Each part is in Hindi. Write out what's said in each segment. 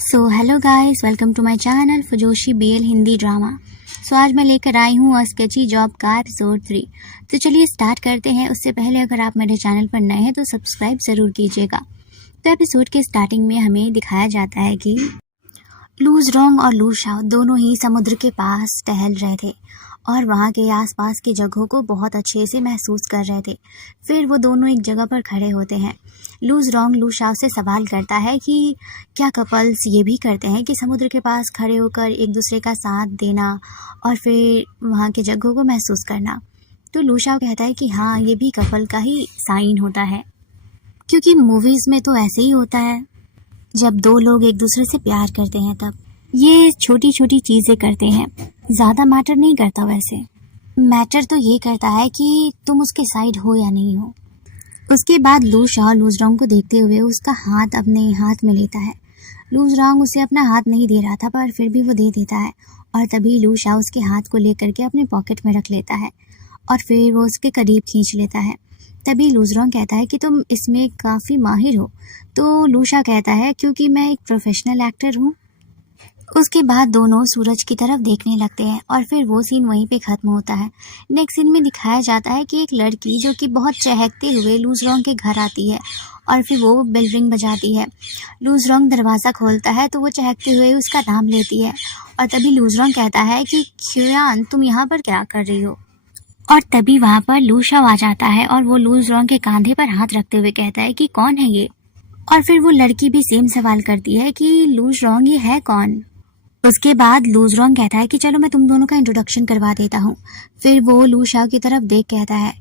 So hello guys, welcome to my channel Fujoshi BL Hindi drama. So आज मैं लेकर आई हूँ अ स्केची जॉब का एपिसोड 3। तो चलिए स्टार्ट करते हैं। उससे पहले अगर आप मेरे चैनल पर नए हैं तो सब्सक्राइब ज़रूर कीजिएगा। तो एपिसोड के स्टार्टिंग में हमें दिखाया जाता है कि लू ज़रोंग और लू शाओ दोनों ही समुद्र के पास टहल रहे थे और वहाँ के आसपास की जगहों को बहुत अच्छे से महसूस कर रहे थे। फिर वो दोनों एक जगह पर खड़े होते हैं। लू ज़रोंग लू शाओ से सवाल करता है कि क्या कपल्स ये भी करते हैं कि समुद्र के पास खड़े होकर एक दूसरे का साथ देना और फिर वहाँ के जगहों को महसूस करना। तो लू शाओ कहता है कि हाँ, ये भी कपल का ही साइन होता है, क्योंकि मूवीज़ में तो ऐसे ही होता है। जब दो लोग एक दूसरे से प्यार करते हैं तब ये छोटी छोटी चीज़ें करते हैं, ज़्यादा मैटर नहीं करता। वैसे मैटर तो ये करता है कि तुम उसके साइड हो या नहीं हो। उसके बाद लू शाओ लू ज़रोंग को देखते हुए उसका हाथ अपने हाथ में लेता है। लू ज़रोंग उसे अपना हाथ नहीं दे रहा था, पर फिर भी वो दे देता है और तभी लू शाओ उसके हाथ को लेकर के अपने पॉकेट में रख लेता है और फिर वो उसके करीब खींच लेता है। तभी लू ज़रोंग कहता है कि तुम इसमें काफ़ी माहिर हो। तो लू शाओ कहता है क्योंकि मैं एक प्रोफेशनल एक्टर हूँ। उसके बाद दोनों सूरज की तरफ देखने लगते हैं और फिर वो सीन वहीं पे ख़त्म होता है। नेक्स्ट सीन में दिखाया जाता है कि एक लड़की जो कि बहुत चहकते हुए लू ज़रोंग के घर आती है और फिर वो बेल रिंग बजाती है। लू ज़रोंग दरवाज़ा खोलता है तो वो चहकते हुए उसका नाम लेती है और तभी लू ज़रोंग कहता है कि ख्युयान, तुम यहाँ पर क्या कर रही हो? और तभी वहाँ पर लू शाओ आ जाता है और वो लू ज़रोंग के कंधे पर हाथ रखते हुए कहता है कि कौन है ये? और फिर वो लड़की भी सेम सवाल करती है कि लू ज़रोंग, ये है कौन? उसके बाद लू ज़रोंग कहता है कि चलो मैं तुम दोनों का इंट्रोडक्शन करवा देता हूँ। फिर वो लू शाओ की तरफ देख कहता है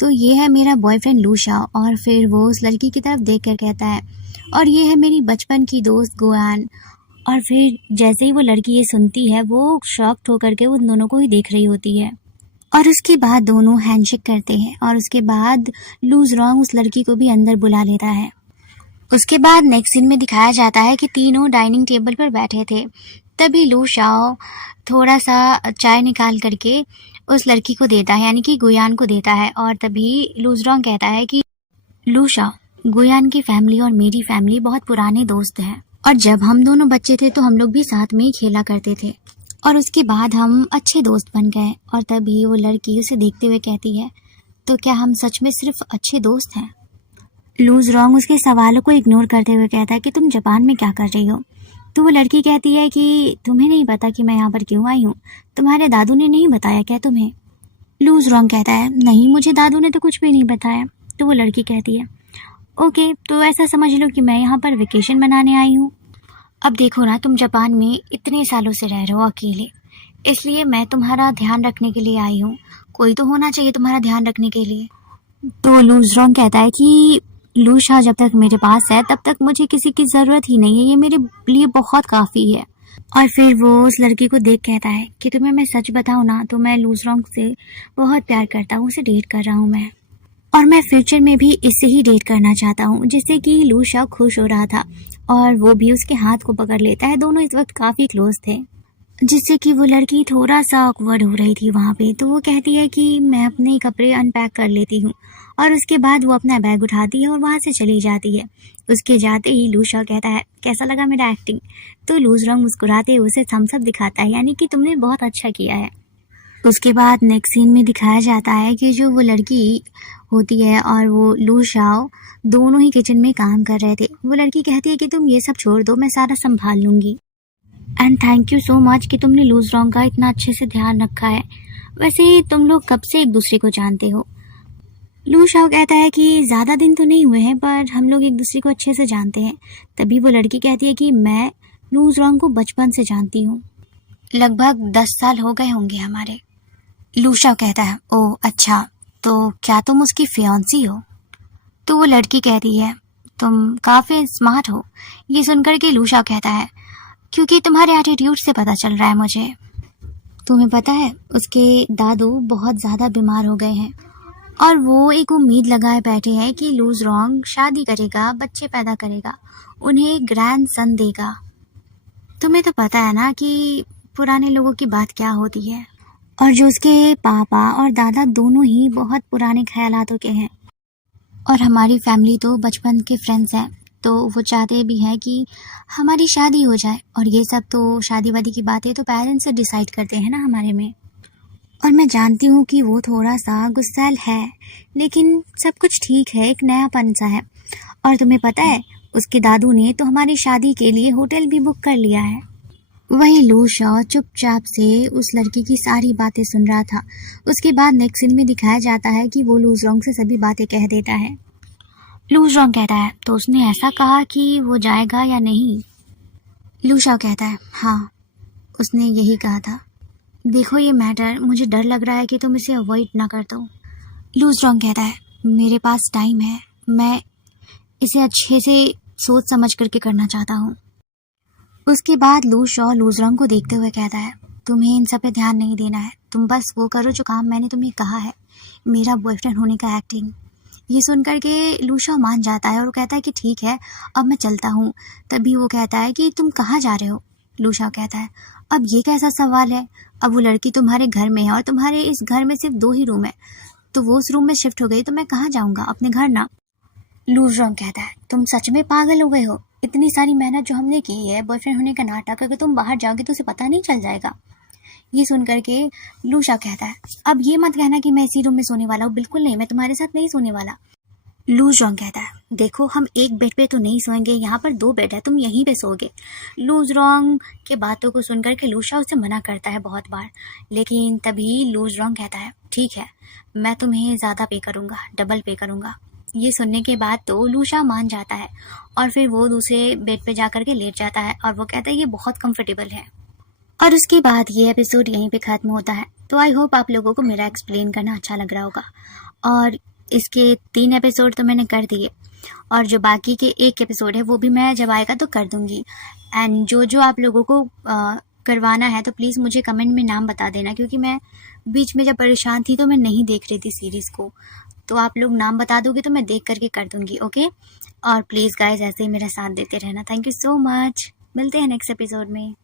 तो ये है मेरा बॉयफ्रेंड लू शाओ। और फिर वो उस लड़की की तरफ देख कर कहता है और ये है मेरी बचपन की दोस्त गुआन। और फिर जैसे ही वो लड़की ये सुनती है वो शॉक्ड होकर के उन दोनों को ही देख रही होती है और उसके बाद दोनों हैंडशेक करते हैं और उसके बाद लू ज़रोंग उस लड़की को भी अंदर बुला लेता है। उसके बाद नेक्स्ट सीन में दिखाया जाता है कि तीनों डाइनिंग टेबल पर बैठे थे। तभी लू शाओ थोड़ा सा चाय निकाल करके उस लड़की को देता है, यानी कि गुयान को देता है। और तभी लू ज़रोंग कहता है कि लू शाओ, गुयान की फैमिली और मेरी फैमिली बहुत पुराने दोस्त हैं और जब हम दोनों बच्चे थे तो हम लोग भी साथ में ही खेला करते थे और उसके बाद हम अच्छे दोस्त बन गए। और तभी वो लड़की उसे देखते हुए कहती है तो क्या हम सच में सिर्फ अच्छे दोस्त हैं? लू ज़रोंग उसके सवालों को इग्नोर करते हुए कहता है कि तुम जापान में क्या कर रही हो? तो वो लड़की कहती है कि तुम्हें नहीं पता कि मैं यहाँ पर क्यों आई हूँ? तुम्हारे दादू ने नहीं बताया क्या तुम्हें? लू ज़रोंग कहता है नहीं, मुझे दादू ने तो कुछ भी नहीं बताया। तो वो लड़की कहती है ओके, तो ऐसा समझ लो कि मैं यहाँ पर वेकेशन मनाने आई हूँ। अब देखो ना, तुम जापान में इतने सालों से रह रहे हो अकेले, इसलिए मैं तुम्हारा ध्यान रखने के लिए आई हूँ। कोई तो होना चाहिए तुम्हारा ध्यान रखने के लिए। तो लू ज़रोंग कहता है कि लू शाओ जब तक मेरे पास है तब तक मुझे किसी की ज़रूरत ही नहीं है, ये मेरे लिए बहुत काफ़ी है। और फिर वो उस लड़की को देख कहता है कि तुम्हें मैं सच बताऊँ ना तो मैं लू ज़रोंग से बहुत प्यार करता हूँ, उसे डेट कर रहा हूँ मैं, और मैं फ्यूचर में भी इससे ही डेट करना चाहता हूँ। जिससे कि लू शाओ खुश हो रहा था और वो भी उसके हाथ को पकड़ लेता है। दोनों इस वक्त काफ़ी क्लोज थे, जिससे कि वो लड़की थोड़ा सा ऑकवर्ड हो रही थी वहाँ पे। तो वो कहती है कि मैं अपने कपड़े अनपैक कर लेती हूँ और उसके बाद वो अपना बैग उठाती है और वहाँ से चली जाती है। उसके जाते ही लू शाओ कहता है कैसा लगा मेरा एक्टिंग? तो लू ज़रोंग मुस्कुराते हुए उसे थम्स अप दिखाता है, यानी कि तुमने बहुत अच्छा किया है। उसके बाद नेक्स्ट सीन में दिखाया जाता है कि जो वो लड़की होती है और वो लू शाओ दोनों ही किचन में काम कर रहे थे। वो लड़की कहती है कि तुम ये सब छोड़ दो, मैं सारा संभाल लूँगी, and thank you so much कि तुमने लू ज़रोंग का इतना अच्छे से ध्यान रखा है। वैसे तुम लोग कब से एक दूसरे को जानते हो? लू शाओ कहता है कि ज़्यादा दिन तो नहीं हुए हैं, पर हम लोग एक दूसरे को अच्छे से जानते हैं। तभी वो लड़की कहती है कि मैं लू ज़रोंग को बचपन से जानती हूँ, लगभग 10 साल हो गए होंगे हमारे। लू शाओ कहता है ओह अच्छा, तो क्या तुम उसकी फियांसी हो? तो वो लड़की कहती है तुम काफ़ी स्मार्ट हो। ये सुनकर के लू शाओ कहता है क्योंकि तुम्हारे एटीट्यूड से पता चल रहा है मुझे। तुम्हें पता है उसके दादू बहुत ज़्यादा बीमार हो गए हैं और वो एक उम्मीद लगाए बैठे हैं कि लू ज़रोंग शादी करेगा, बच्चे पैदा करेगा, उन्हें एक ग्रैंड सन देगा। तुम्हें तो पता है ना कि पुराने लोगों की बात क्या होती है, और जो उसके पापा और दादा दोनों ही बहुत पुराने ख्यालातों के हैं और हमारी फैमिली तो बचपन के फ्रेंड्स हैं। तो वो चाहते भी हैं कि हमारी शादी हो जाए, और ये सब तो शादी वादी की बातें तो पेरेंट्स से डिसाइड करते हैं ना हमारे में। और मैं जानती हूँ कि वो थोड़ा सा गुस्सैल है, लेकिन सब कुछ ठीक है, एक नयापन सा है। और तुम्हें पता है, उसके दादू ने तो हमारी शादी के लिए होटल भी बुक कर लिया है। वही लू शॉ चुपचाप से उस लड़की की सारी बातें सुन रहा था। उसके बाद नेक्स्ट सीन में दिखाया जाता है कि वो लूज रॉन्ग से सभी बातें कह देता है। लूज रॉन्ग कहता है, तो उसने ऐसा कहा कि वो जाएगा या नहीं? लू शॉ कहता है, हाँ, उसने यही कहा था। देखो ये मैटर, मुझे डर लग रहा है कि तुम इसे अवॉइड ना कर दो। लूज रॉन्ग कहता है, मेरे पास टाइम है, मैं इसे अच्छे से सोच समझ करके करना चाहता हूँ। उसके बाद लू शॉ लूज रॉन्ग को देखते हुए कहता है, तुम्हें इन सब पे ध्यान नहीं देना है, तुम बस वो करो जो काम मैंने तुम्हें कहा है, मेरा बॉयफ्रेंड होने का एक्टिंग। ये सुन करके लू शॉ मान जाता है और वो कहता है कि ठीक है, अब मैं चलता हूँ। तभी वो कहता है कि तुम कहाँ जा रहे हो? लू शॉ कहता है, अब ये कैसा सवाल है, अब वो लड़की तुम्हारे घर में है और तुम्हारे इस घर में सिर्फ 2 ही रूम है, तो वो उस रूम में शिफ्ट हो गई तो मैं कहाँ जाऊँगा? अपने घर ना। लू रॉन्ग कहता है, तुम सच में पागल हो गए हो? इतनी सारी मेहनत जो हमने की है बॉयफ्रेंड होने का नाटक, अगर तुम बाहर जाओगे तो उसे पता नहीं चल जाएगा। ये सुन करके लू शॉ कहता है, अब ये मत कहना कि मैं इसी रूम में सोने वाला हूँ, बिल्कुल नहीं, मैं तुम्हारे साथ नहीं सोने वाला। लू रॉन्ग कहता है, देखो हम एक बेड पे तो नहीं सोएंगे, यहाँ पर 2 बेड है, तुम यहीं पे सोओगे। लूज रॉन्ग के बातों को सुन करके लू शॉ उसे मना करता है बहुत बार, लेकिन तभी लूज रॉन्ग कहता है, ठीक है, मैं तुम्हें ज़्यादा पे करूँगा, डबल पे करूँगा। ये सुनने के बाद तो लू शॉ मान जाता है और फिर वो दूसरे बेड पे जा करके लेट जाता है और वो कहता है ये बहुत कंफर्टेबल है। और उसके बाद ये एपिसोड यहीं पे ख़त्म होता है। तो आई होप आप लोगों को मेरा एक्सप्लेन करना अच्छा लग रहा होगा। और इसके 3 एपिसोड तो मैंने कर दिए, और जो बाकी के 1 एपिसोड है वो भी मैं जब आएगा तो कर दूँगी। एंड जो जो आप लोगों को करवाना है तो प्लीज़ मुझे कमेंट में नाम बता देना, क्योंकि मैं बीच में जब परेशान थी तो मैं नहीं देख रही थी सीरीज़ को। तो आप लोग नाम बता दोगे तो मैं देख करके कर दूँगी, ओके? और प्लीज़ गाइज़ ऐसे ही मेरा साथ देते रहना। Thank you so much. मिलते हैं नेक्स्ट एपिसोड में।